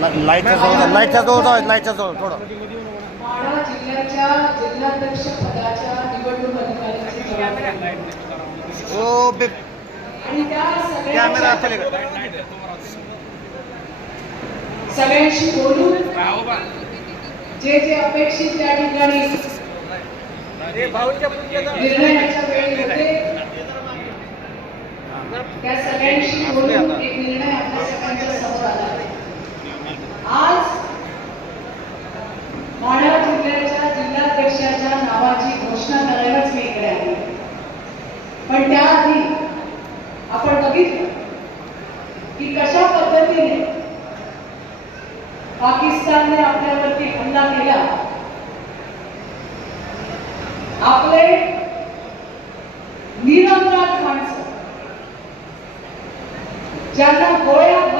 लाईटच्या जवळ लाईटच्या जवळ जाऊ लाईटच्या जवळ थोडं. ओ बे कॅमेरा असेल सगळ्यांशी बोलून जे जे अपेक्षित त्या ठिकाणी निर्णयाच्या वेळी होते त्या सगळ्यांशी बोलून एक निर्णय आपल्या सगळ्यांच्या समोर आला. आज माढा जिल्ह्याच्या जिल्हाध्यक्षाच्या नावाची घोषणा करायलाच मी इकडे आली. पण त्याआधी आपण बघितलं की कशा पद्धतीने पाकिस्तानने आपल्यावरती हल्ला केला. आपले निरंगात माणसं ज्यांना गोळ्या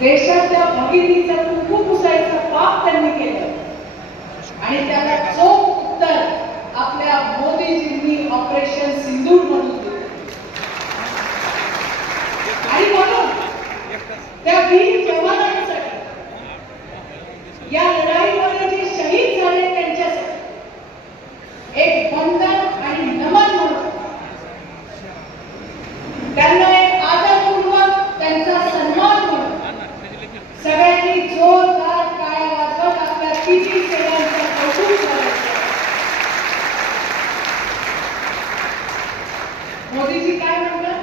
देशाच्या भगिनीचा कुंकू पुसायचं पाप त्यांनी केलं. आणि त्याला चोख उत्तर आपल्या मोदीजींनी ऑपरेशन सिंधूर मधून दिलं आणि म्हणून त्या वीर जवानांसाठी या लढाईमध्ये जे शहीद झाले त्यांच्यासाठी एक वंदन आणि नमन म्हणून त्यांना एक आदरपूर्वक त्यांचा सन्मान म्हणून सगळ्यांनी जोरदार टाळ्या वाजवत आपल्या तिन्ही सेनांचं कौतुक करायचं मोदी जी काय म्हणतात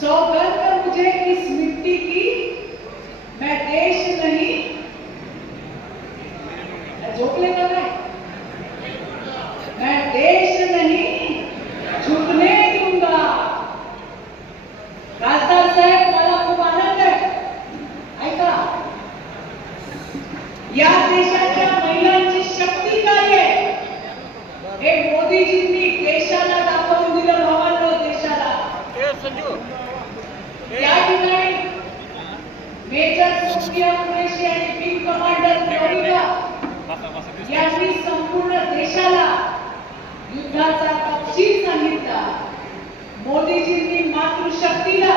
सौगंध मुझे इस मिट्टी की मैं देश नहीं झोपले का काय मैं देश नहीं झुकने दूंगा खासदार साहेब मला खूप आनंद आहे ऐका या देशाच्या महिलांची शक्ती काय आहे हे मोदीजींनी देशाला दाखवून दिलं भावांनो देशाला त्या ठिकाणी मेजर सोफिया कुरेशी आणि विंग कमांडर फ्लोरिडा यांनी संपूर्ण देशाला युद्धाचा तपशील सांगितला मोदीजींनी मातृशक्तीला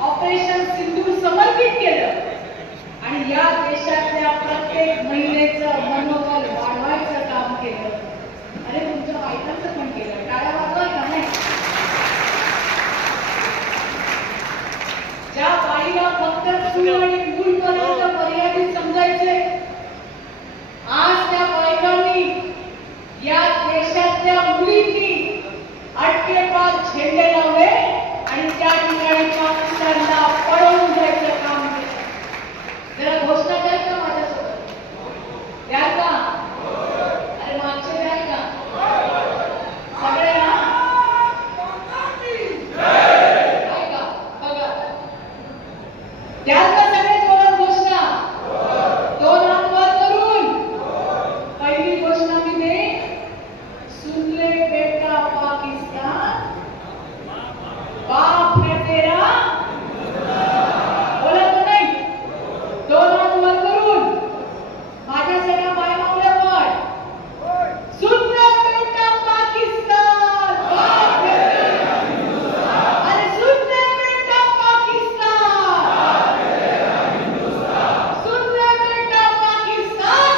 ऑपरेशन सिंधू समर्पित केलं. आणि या देशातल्या प्रत्येक महिला मनोबल वाढवायचं काम केलं अरे तुमच्या बायकांचं पण केलं टाळ्या वाजवाल का नाही ज्या बाईला फक्त चूल आणि मूलपर्यंत मर्यादित समजायचे आज त्या बायकांनी या देशातल्या मुलींनी अटकेपार झेंडे लावले आणि त्या ठिकाणी पाकिस्तानला पळवून घ्यायचं काम केलं जरा घोषणा द्याल का माझ्यासोबत द्याल का अरे मागचे द्याल का सगळे ना ऐका, बघा. द्याल का सगळे जोरात घोषणा दोन हात वर करून पहिली घोषणा मी देईन सुन ले बेटा पाकिस्तान बाप है तेरा बोला तो नाही दोन हात वर करून माझ्या सगळ्या बाय मावल्या पण सुन ले बेटा पाकिस्तान बाप है तेरा. अरे सुन ले बेटा पाकिस्तान सुन ले बेटा पाकिस्तान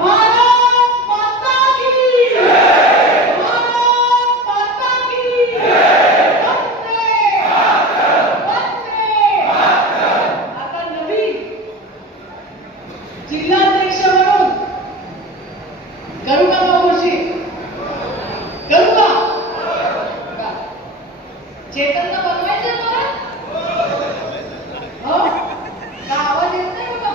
भारत माता की भारत माता की वंदे वंदे आता नवीन जिल्हाध्यक्ष म्हणून. करू का मावशी? करू का? का? चेतनला बनवायचं मला? हो? का आवाज येत नाही बघा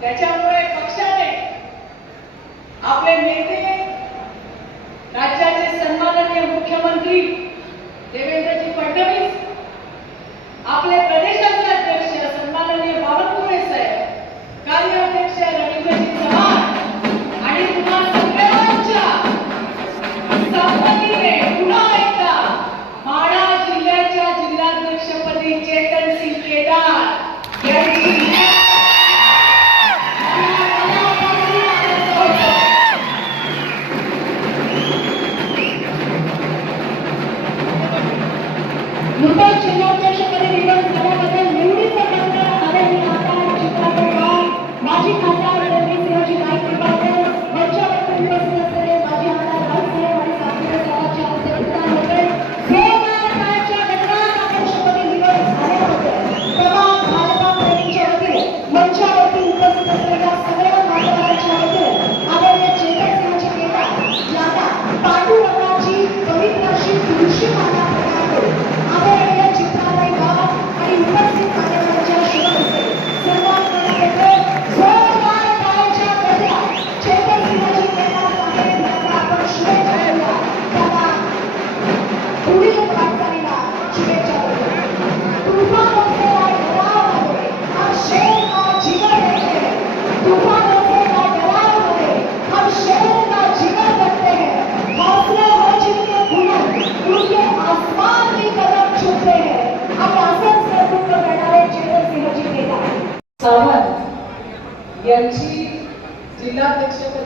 त्याच्यामुळे पक्षाने आपले नेते राज्याचे सन्माननीय मुख्यमंत्री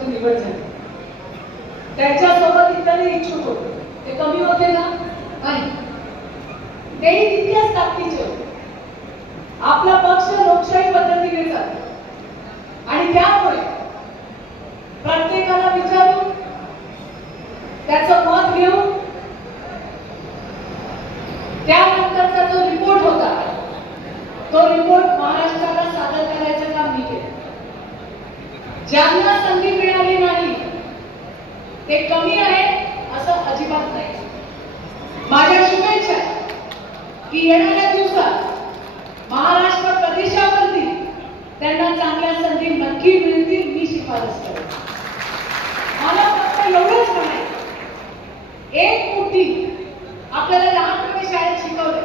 जिल्हाध्यक्षपदी निवड झाली. त्यांच्यासोबत इतरही इच्छुक होते. ते कमी होते ना? नाही. तेही तितक्याच ताकदीचे होते. आपला पक्ष लोकशाही पद्धतीने चालतो. आणि त्यामुळे प्रत्येकाला विचारून त्याचं मत घेऊन त्यानंतरचा जो रिपोर्ट होता तो रिपोर्ट महाराष्ट्राला सादर करायचं काम मी केलं. ज्यांना संधी मिळेल ते कमी आहे असं अजिबात नाही. माझ्या शुभेच्छा की येणाऱ्या दिवसात महाराष्ट्र प्रदेशावरती त्यांना चांगल्या संधी नक्की मिळतील मी शिफारस करेन. मला फक्त एवढंच म्हणायचं एक मुठी आपल्याला लहानपणी शाळेत शिकवले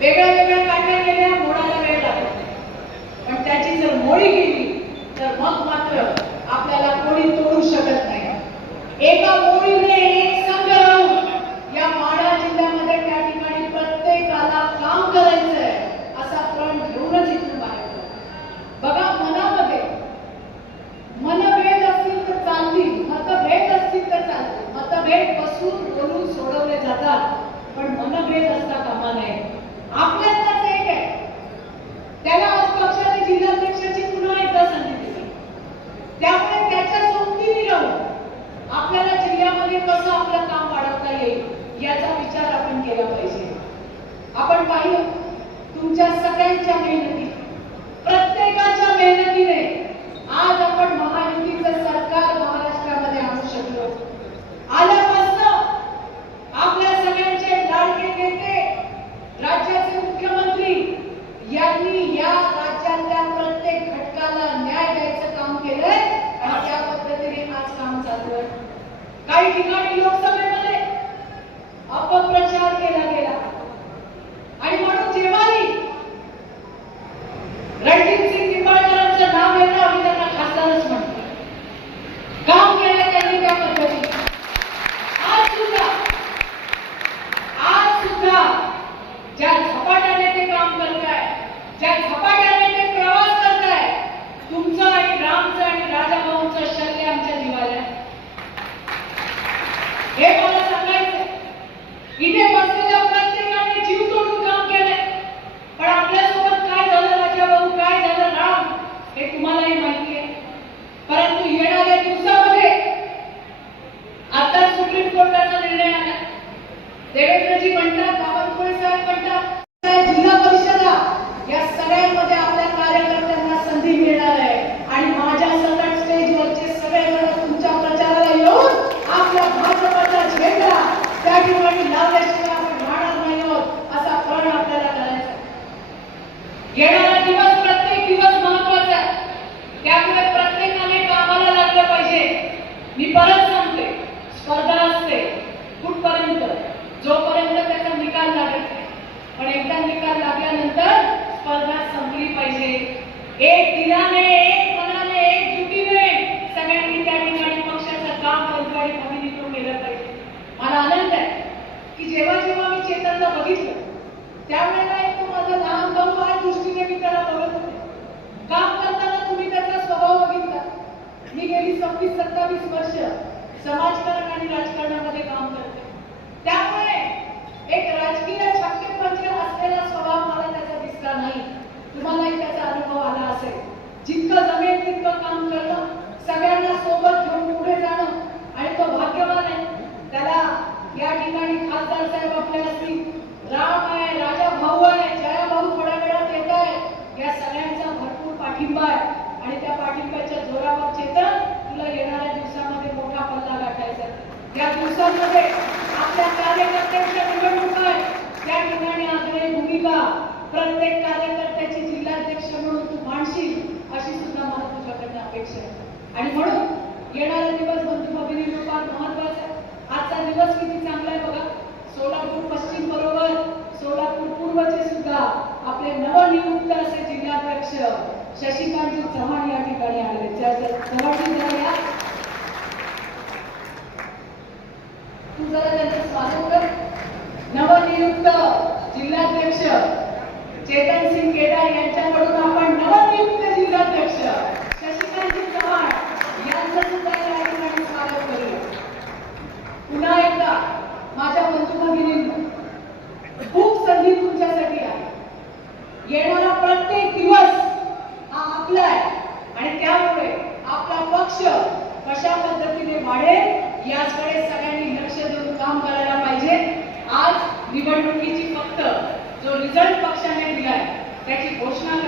वेगळ्या वेगळ्या काढल्या गेल्या मोडायला वेळ लागला पण त्याची जर मोडी गेली तर मग मात्र आपल्याला कोणी एका मुलीने एक संघ राहून या माढा जिल्ह्यामध्ये त्या ठिकाणी प्रत्येकाला काम करायचंय असा प्रण घेऊनच इथून बाहेर पडा. बघा मनामध्ये मनभेद असतील तर चालतील मतभेद असतील तर चालतील मतभेद बसून बोलून सोडवले जातात पण मनभेद असता कामा नये आपल्यातलाच एक आहे त्याला आज पक्षाने जिल्हाध्यक्षाची पुन्हा एकदा संधी दिली त्यामुळे त्याच्या सोबतीने राहून आपल्याला जिल्ह्यामध्ये कसं आपलं काम वाढवता येईल याचा विचार आपण केला पाहिजे आपण पाहिलं तुमच्या सगळ्यांच्या मेहनती பண்ற जितकं जमेल तितकं काम करणं सगळ्यांना सोबत घेऊन पुढे जाणं. आणि तो भाग्यवान आहे. त्याला या ठिकाणी खासदार साहेब आपले असतील. राम आहे राजा भाऊ आहे जया भाऊ थोड्या वेळात येत आहे या सगळ्यांचा भरपूर पाठिंबा आहे. आणि त्या पाठिंब्याच्या जोरावर चेतन तुला येणाऱ्या दिवसामध्ये मोठा पल्ला गाठायचा या दिवसांमध्ये आपल्या कार्यकर्त्यांच्या निवडणुका आहे त्या ठिकाणी आग्रही भूमिका प्रत्येक कार्यकर्त्याची जिल्हाध्यक्ष म्हणून तू मांडशील. अशी सुद्धा मला तुझ्याकडनं अपेक्षा आहे. आणि म्हणून येणारा दिवस बंधू भगिनी फार महत्त्वाचा आहे आजचा दिवस किती चांगला आहे बघा. सोलापूर पश्चिम बरोबर सोलापूर पूर्वचे सुद्धा आपले नवनियुक्त असे जिल्हाध्यक्ष शशिकांतजी चव्हाण या ठिकाणी आले चव्हाणजी जरा या. तू जरा त्यांचं स्वागत कर. नवनियुक्त जिल्हाध्यक्ष चेतन सिंग केदार यांच्याकडून आपण नवनियुक्त विकासाकडे सगळ्यांनी लक्ष देऊन काम करायला पाहिजे. आज निवडणुकीची फक्त जो रिझल्ट पक्षाने दिलाय त्याची घोषणा